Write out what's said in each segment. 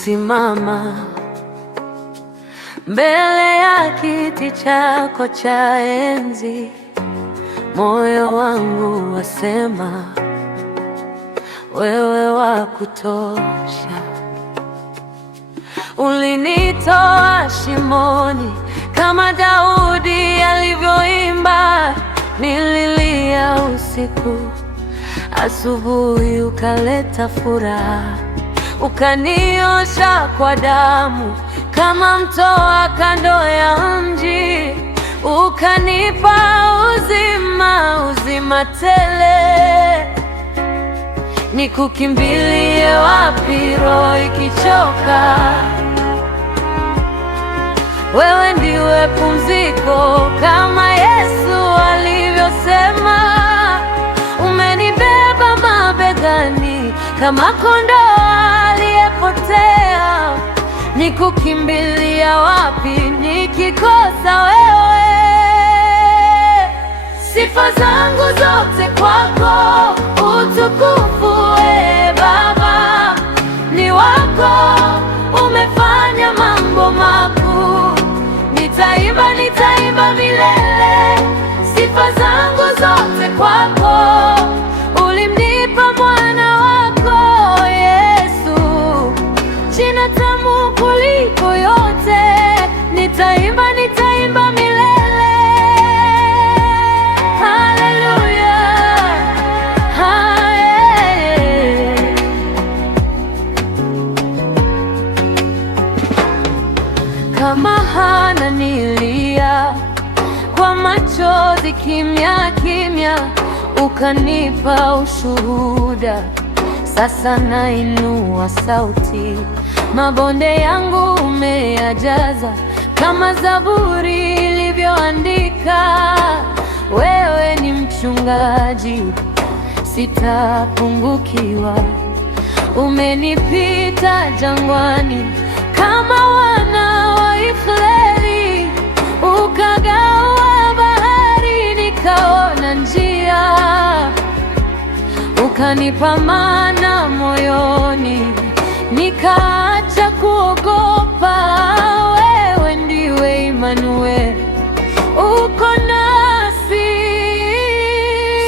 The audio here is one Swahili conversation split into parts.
Nikisimama mbele ya kiti chako cha enzi, moyo wangu wasema wewe wa kutosha. Ulinitoa shimoni kama Daudi alivyoimba, nililia usiku, asubuhi ukaleta furaha. Ukaniosha kwa damu kama mto kando ya mji, ukanipa uzima, uzima tele. Nikukimbilie wapi roho ikichoka? Wewe ndiwe pumziko, kama Yesu alivyosema. Umenibeba mabegani kama kondoo aliyepotea. Nikukimbilia wapi nikikosa wewe? Sifa zangu zote kwako, utukufu we Baba ni wako. Umefanya mambo makuu, nitaimba, nitaimba milele. Sifa zangu zote kwako, ulimnipa mwana wako Yesu, jina tamu kuliko yote. Nitaimba, nitaimba milele. Haleluya, kama Hana nilia kwa machozi kimya kimya, ukanipa ushuhuda. Sasa nainua sauti, mabonde yangu umeyajaza kama Zaburi ilivyoandika. Wewe ni mchungaji, sitapungukiwa. Umenipita jangwani kama wana wa Israeli, ukagawa bahari nikaona njia. Ukanipa amani moyoni, nikaacha kuogopa. Wewe ndiwe Immanuel, uko nasi.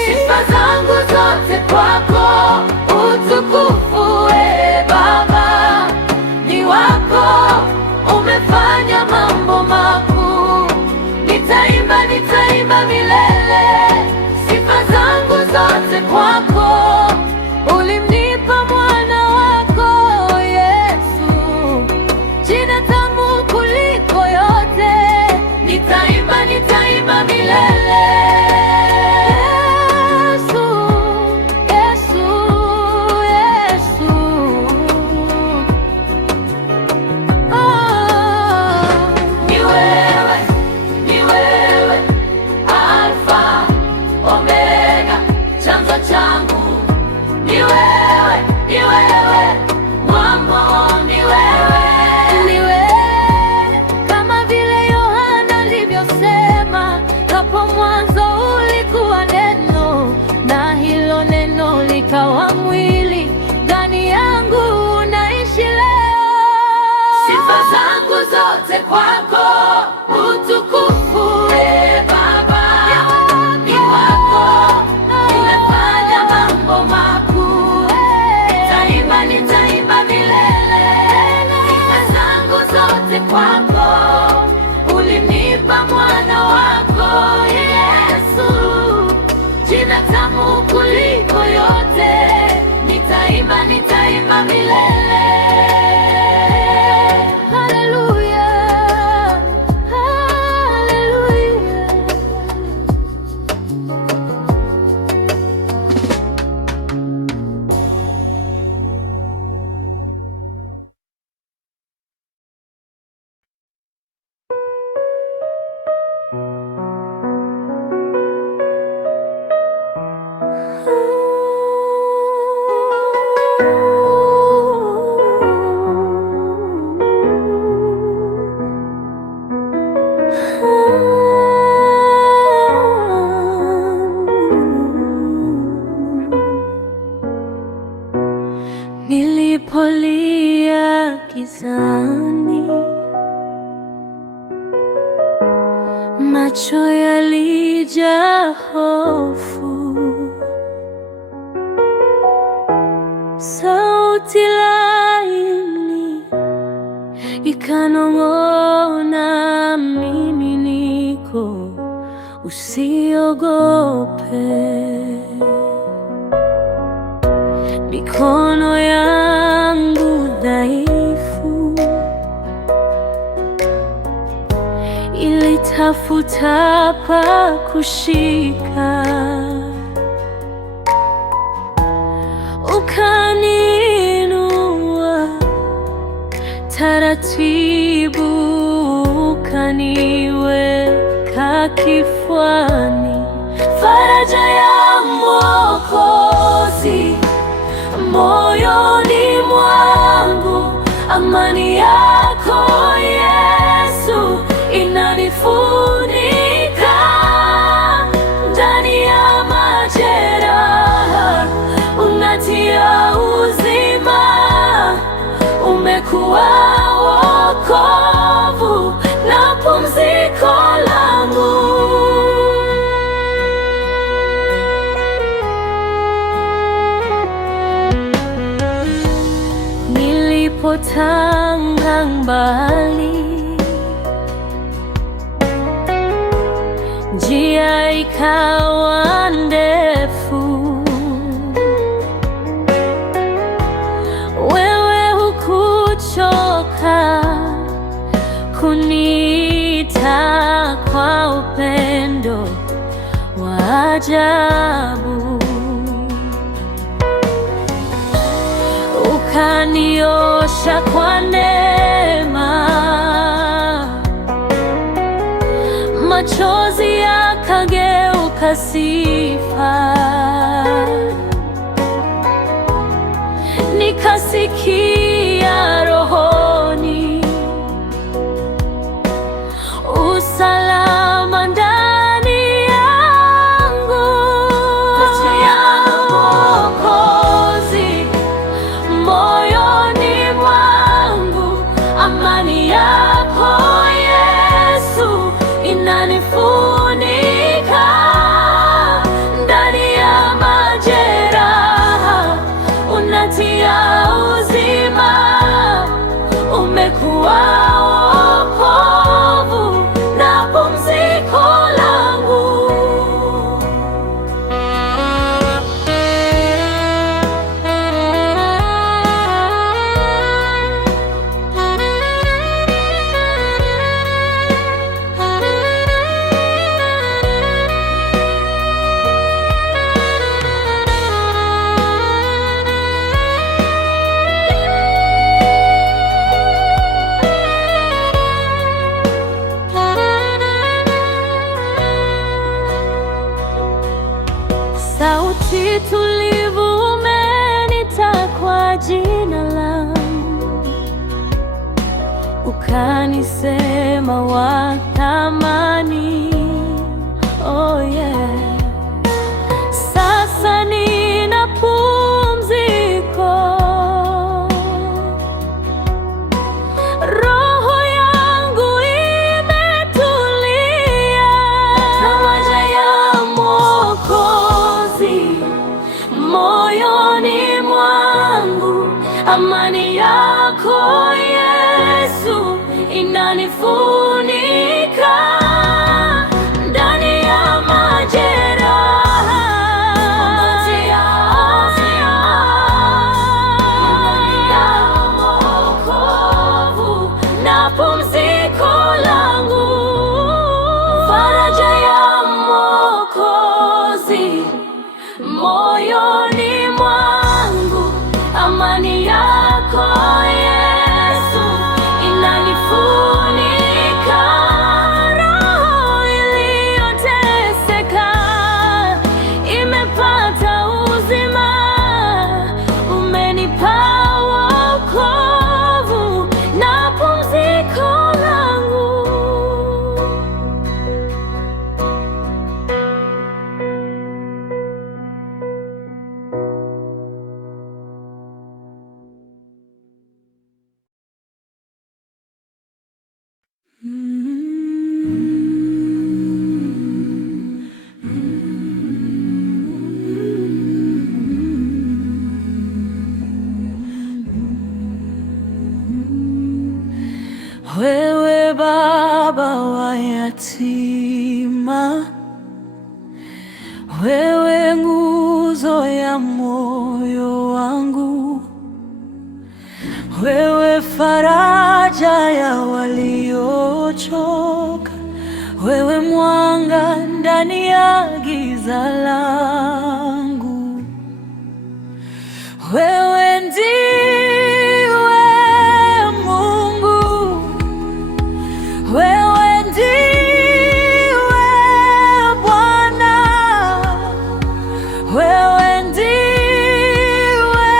Sifa zangu zote kwako, utukufu we Baba ni wako. Umefanya mambo makuu, nitaimba, nitaimba milele. Sifa zangu zote kwako, ulimnipa mwana wako Yesu, jina tamu kuliko yote. Nitaimba, nitaimba milele. Kawa mwili ndani yangu, unaishi leo. Sifa zangu zote kwako, utukufu we Baba ni wako. Umefanya mambo makuu, nitaimba, nitaimba milele. Sifa zangu zote kwako, ulinipa mwana wako Yesu, jina tamu kuliko yote. Nitaimba, nitaimba milele. Haleluya. gizani, macho yalijaa hofu, sauti laini ikanong'ona, mimi niko, usiogope. Mikono yangu dhaifu ilitafuta pa kushika, ukaniinua taratibu, ukaniweka kifuani. Faraja ya Mwokozi moyoni mwangu, amani yako Yesu inanifunika. Ndani ya majeraha unatia uzima, umekuwa wokovu na pumziko langu. Nilipotanga mbali, njia ikawa ndefu, wewe hukuchoka kuniita kwa upendo wa ajabu, ukaniosha kwa neema, machozi yakageuka sifa, nikasikia rohoni usalama ndani yangu. Faraja ya Mwokozi moyoni mwangu, amani yako Yesu inanifunika. Ndani ya majeraha unatia uzima, umekuwa wokovu na pumziko langu. Sauti tulivu umenita kwa jina langu, ukanisema wa thamani. Oh yeah. Sasa nina pumziko, roho yangu imetulia. Faraja ya Mwokozi moyoni mwangu, amani yako Yesu inanifunika. Ndani ya majeraha unatia wokovu na pumziko langu. Faraja ya Mwokozi moyoni mwangu, amani yako Yesu inanifunika. Roho iliyoteseka imepata uzima, umenipa wokovu na pumziko. wewe baba wa yatima, wewe nguzo ya moyo wangu, wewe faraja ya waliochoka, wewe mwanga ndani ya giza langu. Wewe ndiwe Mungu, wewe ndiwe Bwana, wewe ndiwe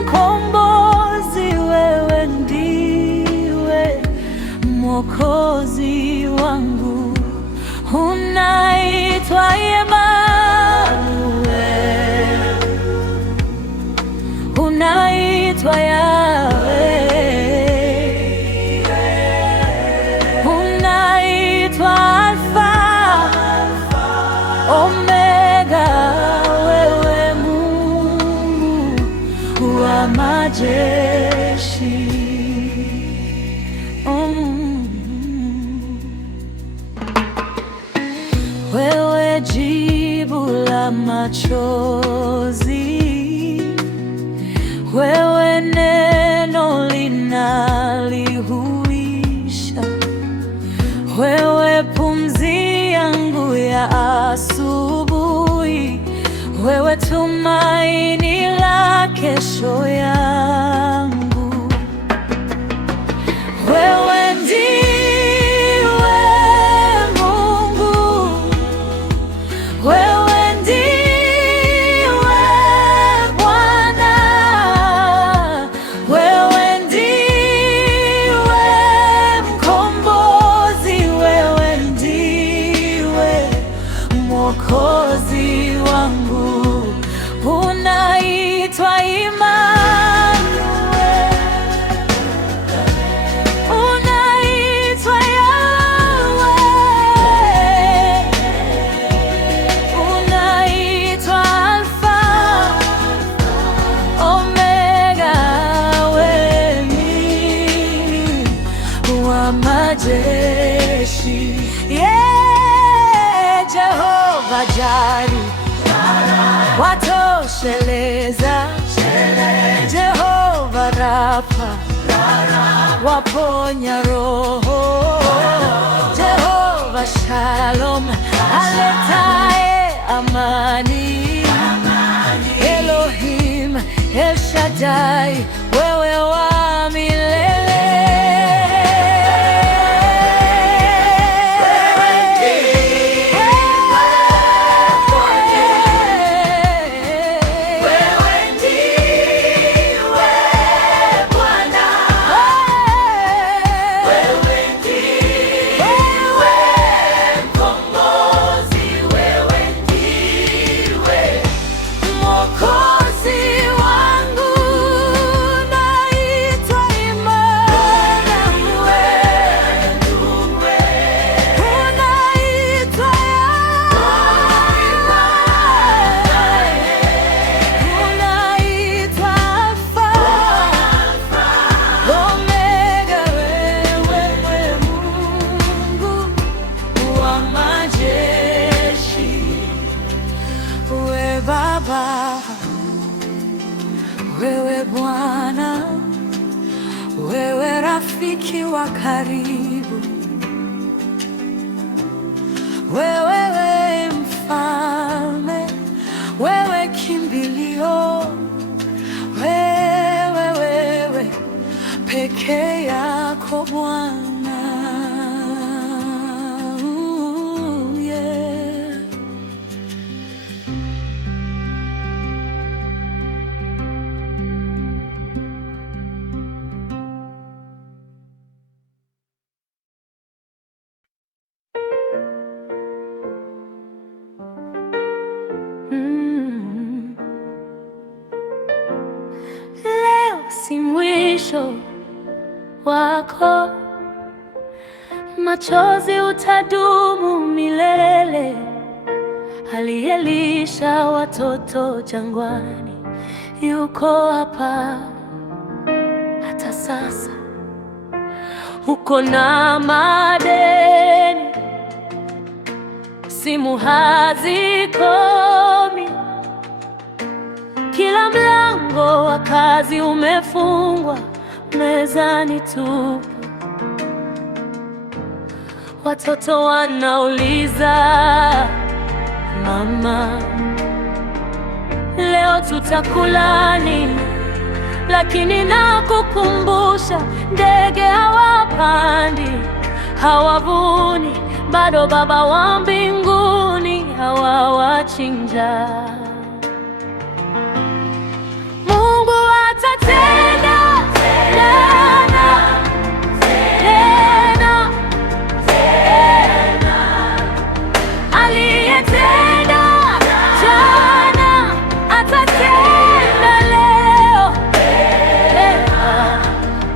mkombozi, wewe ndiwe Mwokozi wangu. Unaitwa Emmanuel, unaitwa Yahweh, unaitwa Alfa Omega, wewe Mungu wa majeshi. Wewe jibu la machozi, wewe neno linalihuisha, wewe pumzi yangu ya asubuhi, wewe tumaini la kesho yangu. Wewe ndiwe Mungu, wewe ndiwe Bwana, wewe ndiwe mkombozi, wewe ndiwe Mwokozi wangu. Unaitwa Emmanuel, unaitwa Yahweh, unaitwa Alfa Omega, wewe Mungu wa majeshi. Jehova Jari, watosheleza. Jehova Rafa, waponya roho. Jehova Shalom, aletaye amani. Elohim El Shaddai, wewe wa milele. Wewe Bwana, wewe rafiki wa karibu, wewe mfalme, wewe kimbilio, wewe peke yako Bwana. Leo si mwisho wako, machozi utadumu milele. Aliyelisha watoto jangwani yuko hapa hata sasa. uko na madeni, simu hazikomi, kila mlango wa kazi umefungwa, mezani tupo. Watoto wanauliza, mama, leo tutakula nini? Lakini nakukumbusha, ndege hawapandi, hawavuni, bado Baba wa mbinguni hawawachinja. Mungu atatenda tena, aliyetenda jana atatenda leo,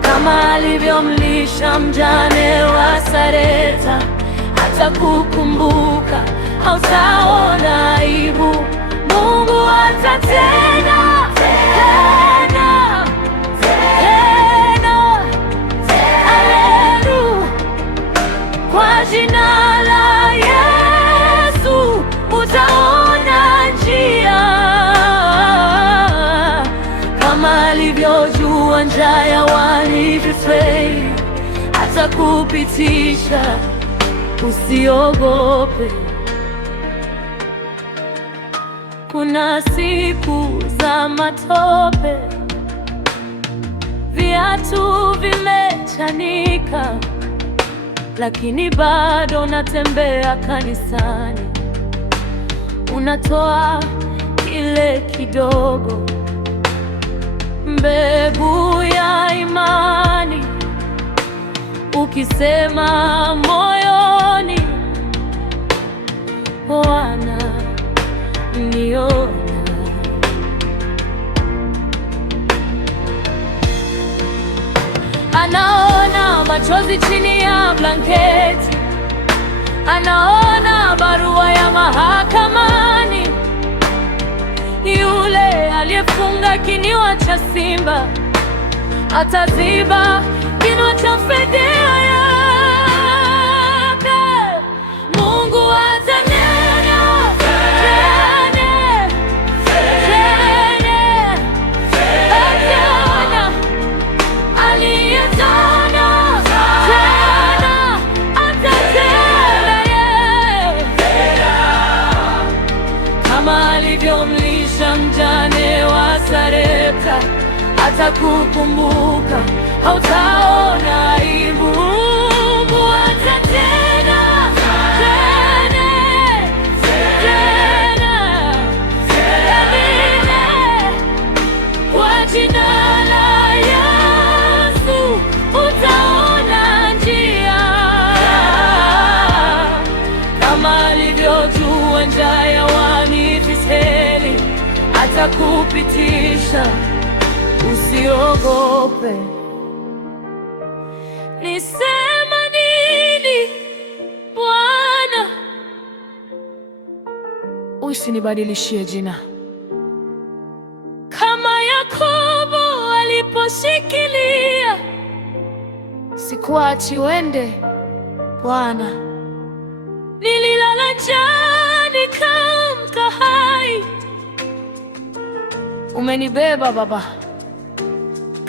kama alivyomlisha mjane wa Sarepta, atakukumbuka, hautaona aibu. Mungu atatenda tena, haleluya. Kwa jina la Yesu utaona njia, kama alivyojua njia ya Waisraeli, atakupitisha, usiogope. Kuna siku za matope, viatu vimechanika, lakini bado unatembea kanisani. Unatoa kile kidogo, mbegu ya imani, ukisema moyoni, Bwana niona. Anaona machozi chini ya blanketi, anaona barua ya mahakamani. Yule aliyefunga kinywa cha simba ataziba kinywa cha fedheha yake. Mungu atanena tena, aliyetenda tena atatenda yeye, kama alivyomlisha mjane wa Sarepta, atakukumbuka, hautaona aibu. Mungu atatenda tena, kwa jina la Yesu utaona njia, kama alivyojua njia ya Waisraeli, atakupitisha, usiogope. Nisema nini Bwana? Usinibadilishie jina, kama Yakobo aliposhikilia, sikuachi uende Bwana. Nililala njaa nikaamka hai, umenibeba Baba,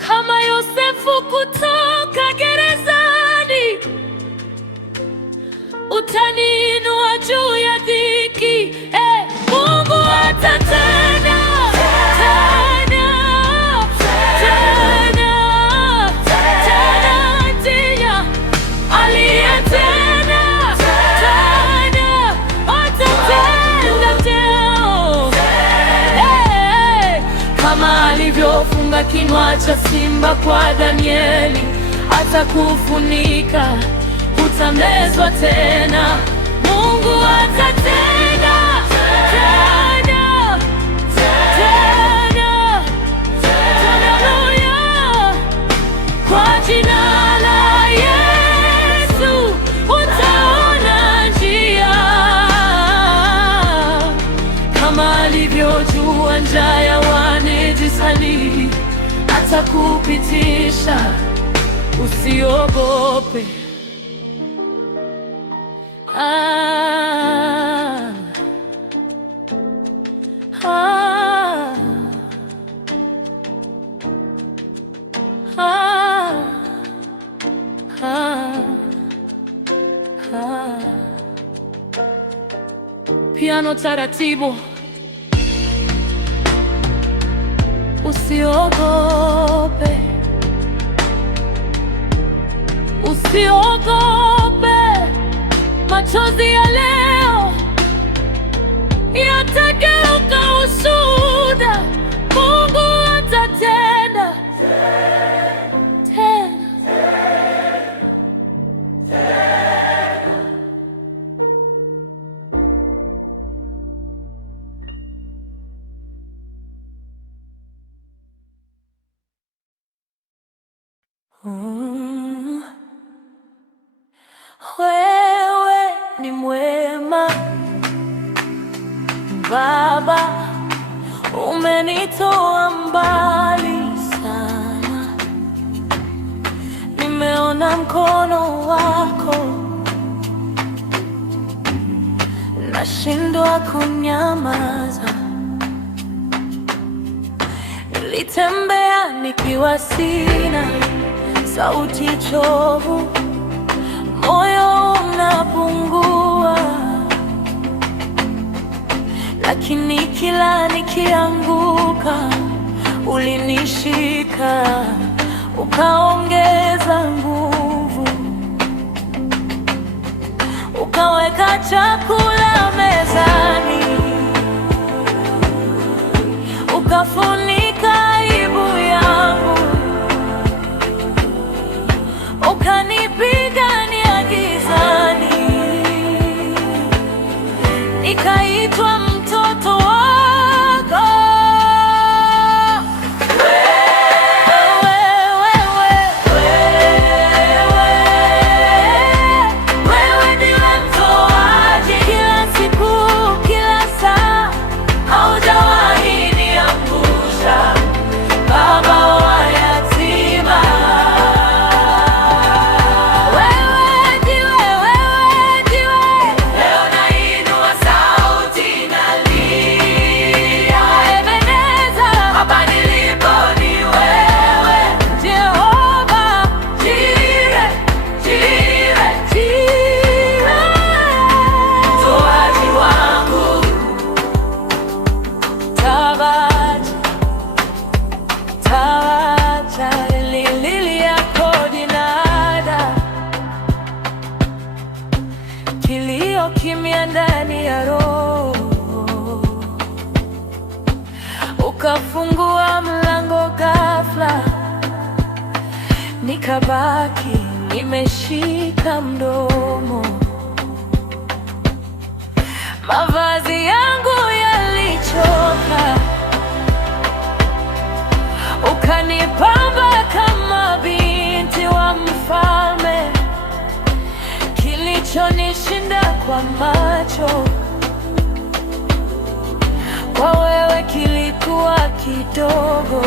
kama Yosefu kutoka gerezani, utaniinua juu ya dhiki. Mungu atatenda tena, aliyetenda tena atatenda tena, kama alivyofunga kinywa cha simba kwa Danieli, atakufunika, utamezwa tena. Mungu atatenda tena, haleluya. Kwa jina la Yesu utaona njia, kama alivyojua njia ya Waisraeli, atakupitisha, usiogope. Piano taratibu, usiogope, usiogope. Machozi ya leo yatageuka ushuhuda. Mungu atatenda tena. Wewe ni mwema Baba, umenitoa mbali sana. Nimeona mkono wako, nashindwa kunyamaza. Nilitembea nikiwa sina sauti, chovu, moyo unapungua, lakini kila nikianguka ulinishika, ukaongeza nguvu, ukaweka chakula mezani, ukafunika aibu yangu, ukanipigania gizani, nikaitwa mtoto wako. Wewe ndiwe mtoaji, kila siku, kila saa, haujawahi niangusha, Baba wa yatima. Wewe ndiwe, leo nainua sauti nalia. Ebeneza, hapa nilipo ni wewe. Jehova Jireh, mtoaji wangu. Tawacha lililia kodi nada, kilio kimya ndani ya roho, ukafungua mlango ghafla, nikabaki nimeshika mdomo. Mavazi yangu yalichoka, ukanipamba kama binti wa mfalme. Kilichonishinda kwa macho, kwa wewe kilikuwa kidogo.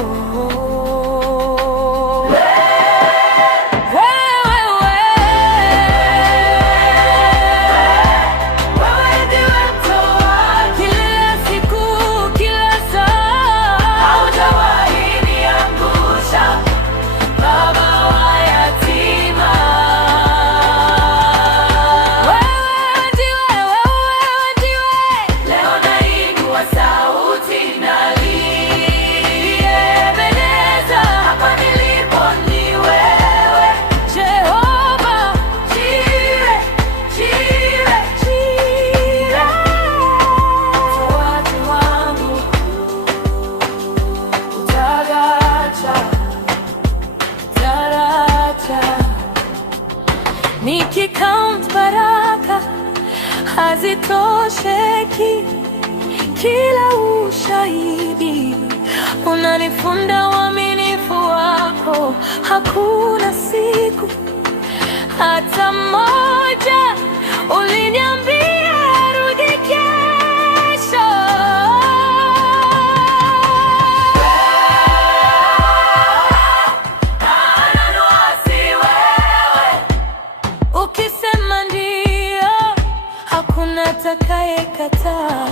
Nikikaunt baraka hazitosheki, kila ushahidi unanifunda uaminifu wako. Hakuna siku hata moja uliniambia rudi kesho. Ananua siwe atakayekataa.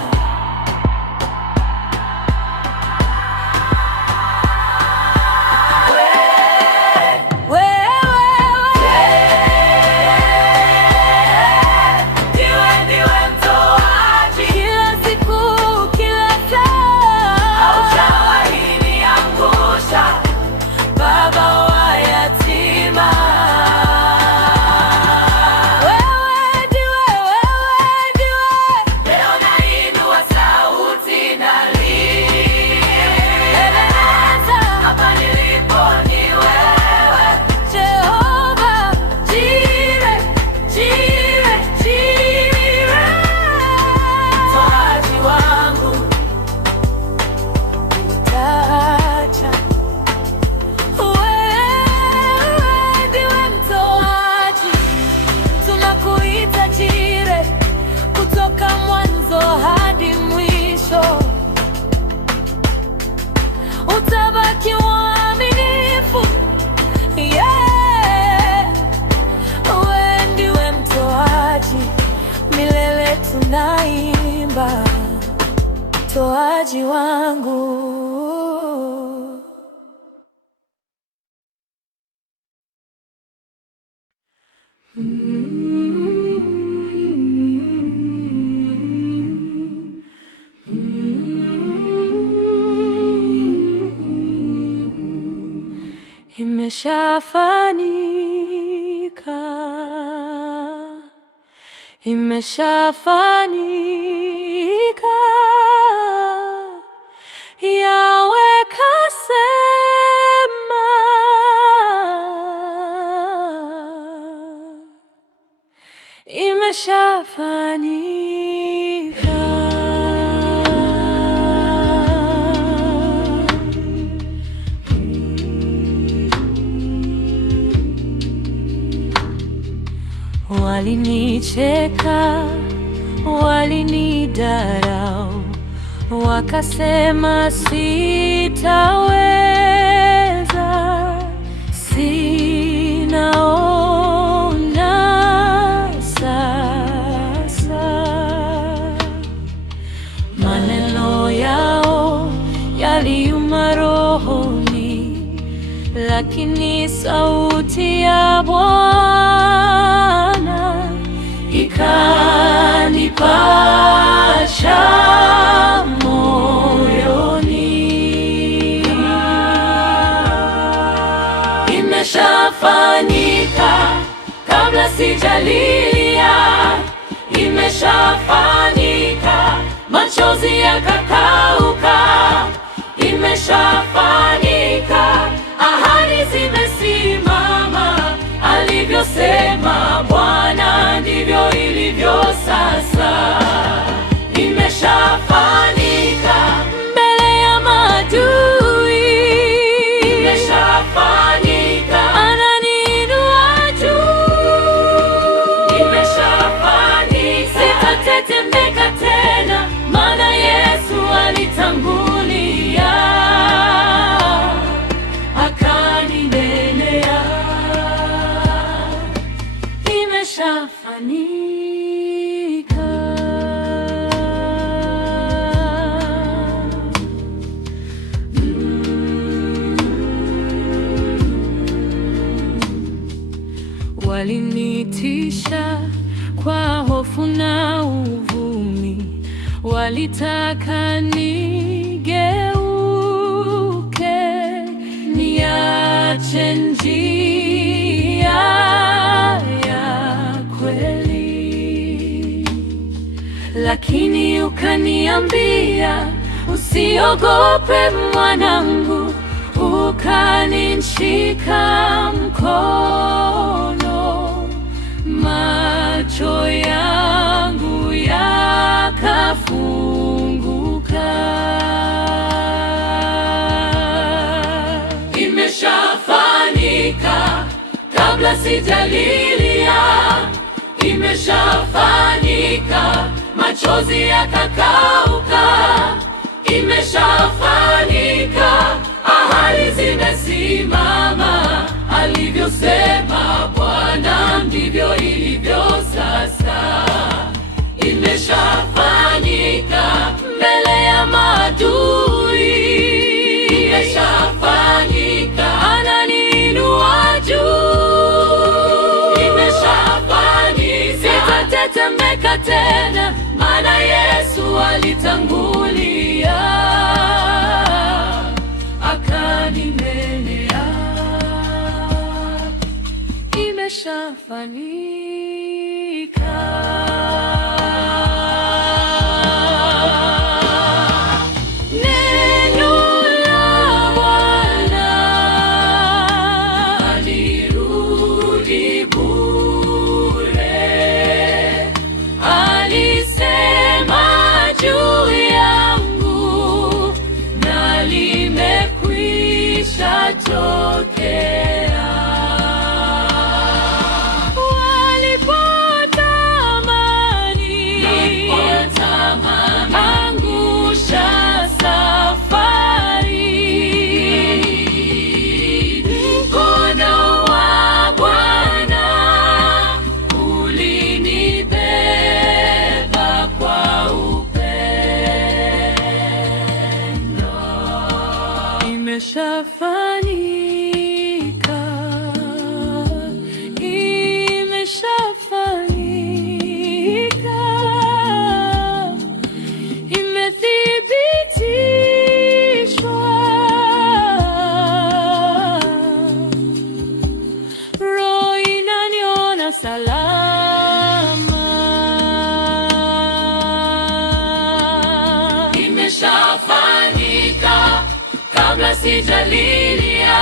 Utabaki mwaminifu, wewe ndiwe mtoaji, milele tunaimba, mtoaji wangu. Imeshafanyika, imeshafanyika, Yahweh kasema, imeshafanyika. Walinicheka, walinidharau, wakasema sitaweza, sinaona sasa. Maneno yao yaliuma rohoni, lakini sauti ya Bwana ikanipasha moyoni. Imeshafanyika kabla sijalia, imeshafanyika machozi yakakauka, imeshafanyika ahadi zimesimama, alivyosema Bwana ndivyo ilivyo sasa. Imeshafanyika mbele ya maadui, imeshafanyika ananiinua juu, imeshafanyika sitatetemeka tena, maana Yesu alitangulia akaninenea. Imeshafanyika. Walinitisha kwa hofu na uvumi, walitaka nigeuke, niache njia ya kweli, lakini ukaniambia usiogope mwanangu, ukanishika mkono, macho yangu yakafunguka. Imeshafanyika kabla sijalilia, imeshafanyika machozi yakakauka, imeshafanyika ahadi zimesimama, alivyosema Bwana ndivyo ilivyo sasa. Imeshafanyika sitatetemeka tena, maana Yesu alitangulia akaninenea. Imeshafanyika. Imeshafanyika, imeshafanyika, imethibitishwa. Roho inaniona salama. Imeshafanyika kabla sijalilia,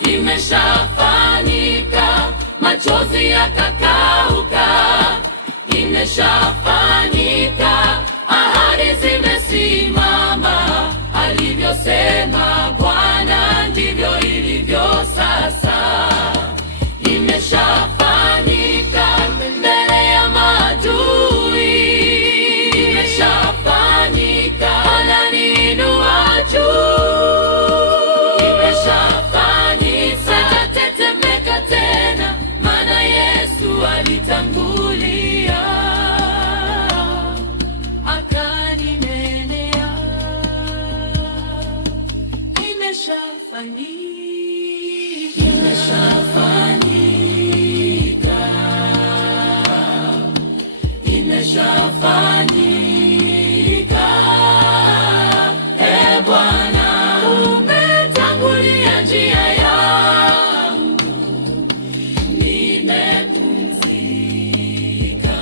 imeshafanyika, machozi yakakauka. Imeshafanyika, ahadi zimesimama, alivyosema Bwana ndivyo ilivyo sasa. Imeshafanyika mbele ya maadui, imeshafanyika, ananiinua juu. Sitatetemeka tena, maana Yesu alitangulia akaninenea. Imeshafanyika, imeshafanyika, imeshafanyika. Bwana umetangulia njia yangu, nimepumzika,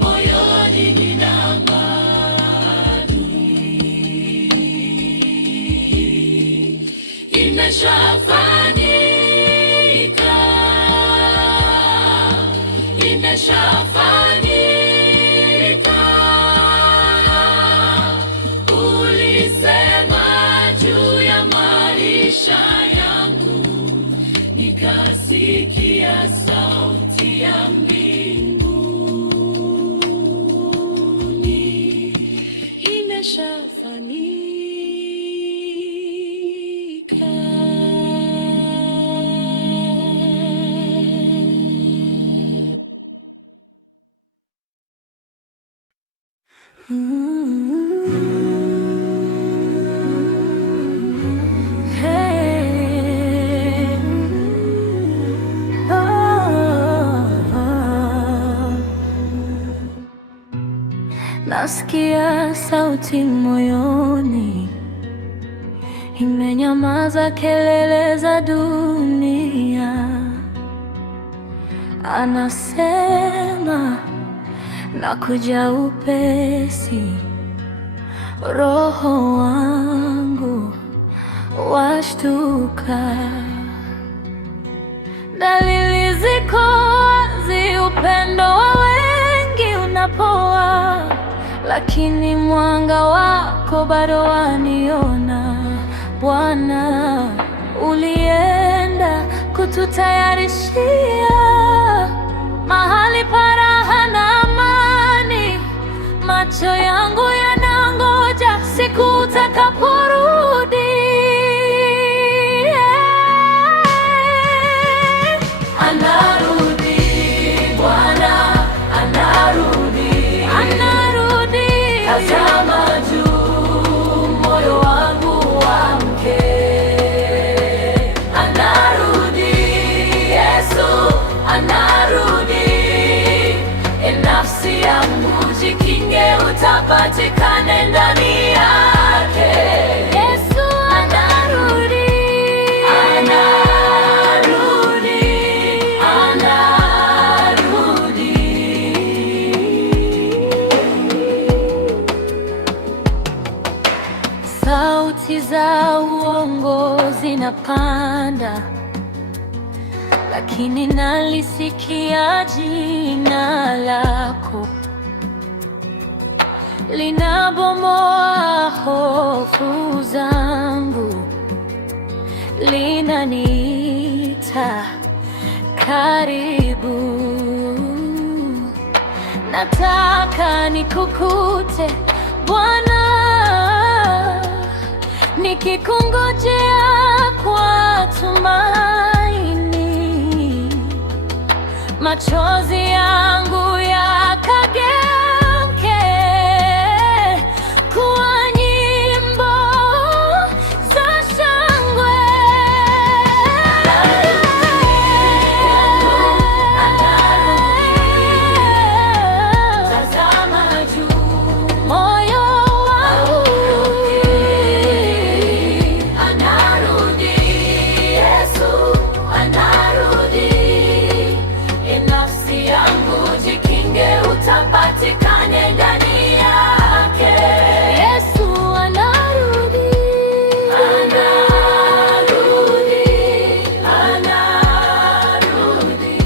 moyoni nina amani. Imeshafanyika, imeshafanyika. Ulisema juu ya maisha yangu, nikasikia sauti ya mbinguni. Imeshafanyika. Nasikia sauti moyoni, imenyamaza kelele za dunia. Anasema nakuja upesi, roho wangu washtuka. Dalili ziko wazi, upendo wa wengi unapoa, lakini mwanga wako bado waniona. Bwana, ulienda kututayarishia mahali pa raha na amani. Macho yangu yanangoja siku utakaporudi. Anarudi Bwana, anarudi, anarudi. Tazama juu, moyo wangu uamke. Anarudi Yesu, anarudi. linapanda, lakini nalisikia jina lako linabomoa hofu zangu, linaniita karibu. Nataka nikukute Bwana, nikikungojea kwa tumaini, machozi yangu yakageuke kuwa nyimbo za shangwe. Tazama juu, moyo wangu anarudi, Yesu anarudi. Nafsi yangu jikinge, utapatikane ndani yake. Yesu anarudi, anarudi, anarudi.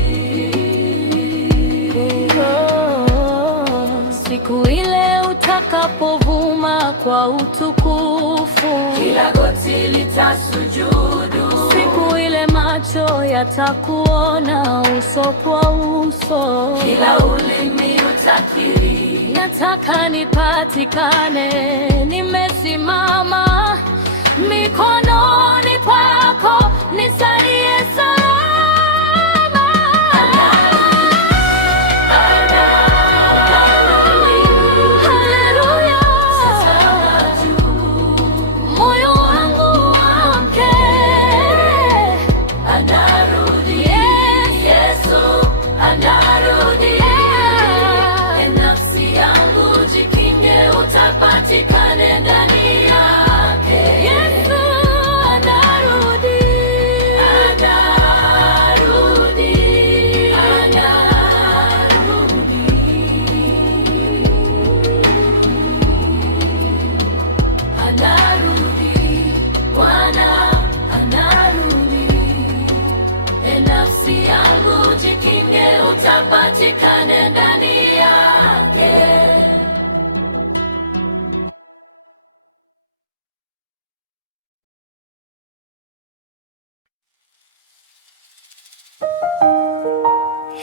Siku ile utakapovuma kwa utukufu, kila goti litasujudu. Siku ile macho yatakuona uso kwa uso, kila ulimi utakiri. Nataka nipatikane nimesimama mikononi pako, nisalie salama. Haleluya, moyo wangu amke, anarudi, Yesu anarudi. Nafsi yangu jikinge, utapatikane ndani yake. Yesu anarudi, anarudi, anarudi. Anarudi, Bwana anarudi. Nafsi yangu jikinge, utapatikane ndani yake.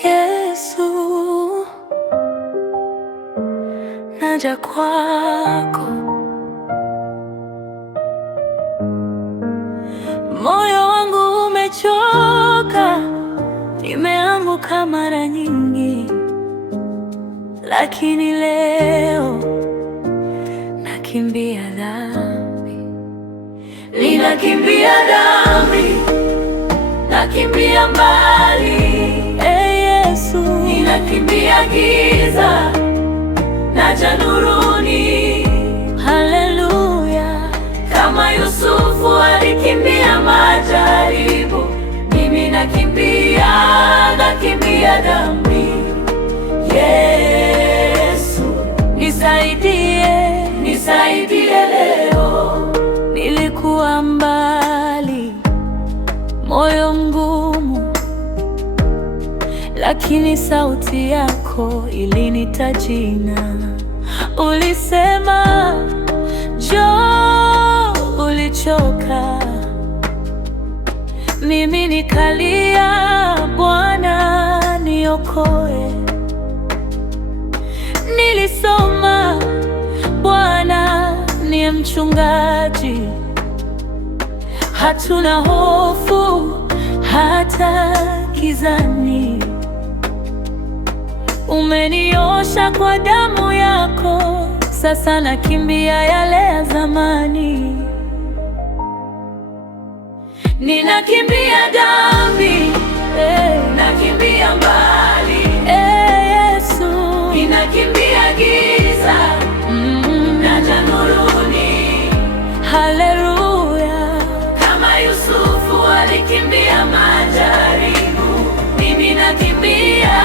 Yesu, naja kwako, moyo wangu umechoka, nimeanguka mara nyingi, lakini leo nakimbia dhambi, ninakimbia dhambi, nakimbia mbali. Yesu, ninakimbia giza, naja nuruni. Haleluya, kama Yusufu alikimbia majaribu, mimi nakimbia dhambi. Yesu, nisaidie, nisaidie leo. Nilikuwa mbali, moyo mgumu, lakini sauti yako ilinita jina. Ulisema njoo, ulichoka, mimi nikalia, Bwana niokoe. Nilisoma Bwana ni mchungaji, hatuna hofu hata gizani. Umeniosha kwa damu yako, sasa nakimbia yale ya zamani. Ninakimbia dhambi, nakimbia mbali. Yesu, ninakimbia giza, naja nuruni. Haleluya, kama Yusufu alikimbia majaribu, mimi nakimbia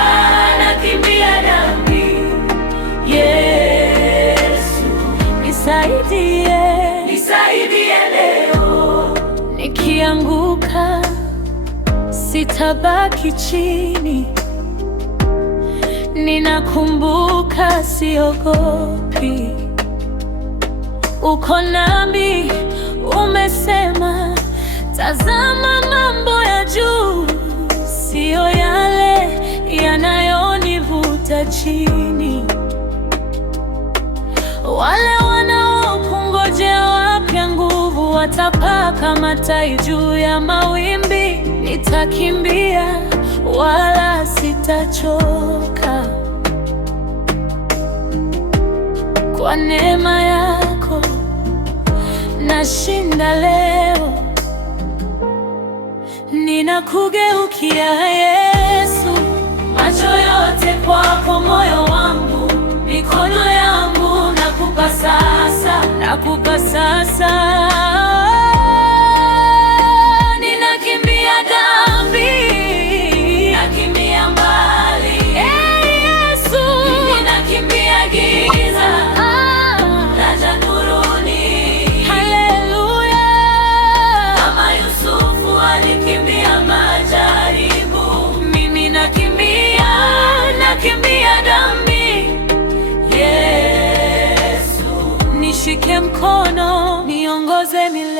dhambi. Yesu, nisaidie, nisaidie leo. Nikianguka sitabaki chini. Ninakumbuka, siogopi. Uko nami, umesema, tazama mambo ya juu, siyo yale yanayonivuta chini. Wale wanaokungojea wapya nguvu, watapaa kama tai juu ya mawimbi. Nitakimbia wala sitachoka, kwa neema yako nashinda leo. Ninakugeukia Yesu, macho yote kwako, moyo wangu, mikono yangu nakupa sasa, nakupa sasa. Ninakimbia dhambi, nakimbia mbali. Yesu, ninakimbia giza, naja nuruni. Haleluya. Kama Yusufu alikimbia majaribu, mimi nakimbia dhambi. Yesu, nishike mkono, niongoze milele.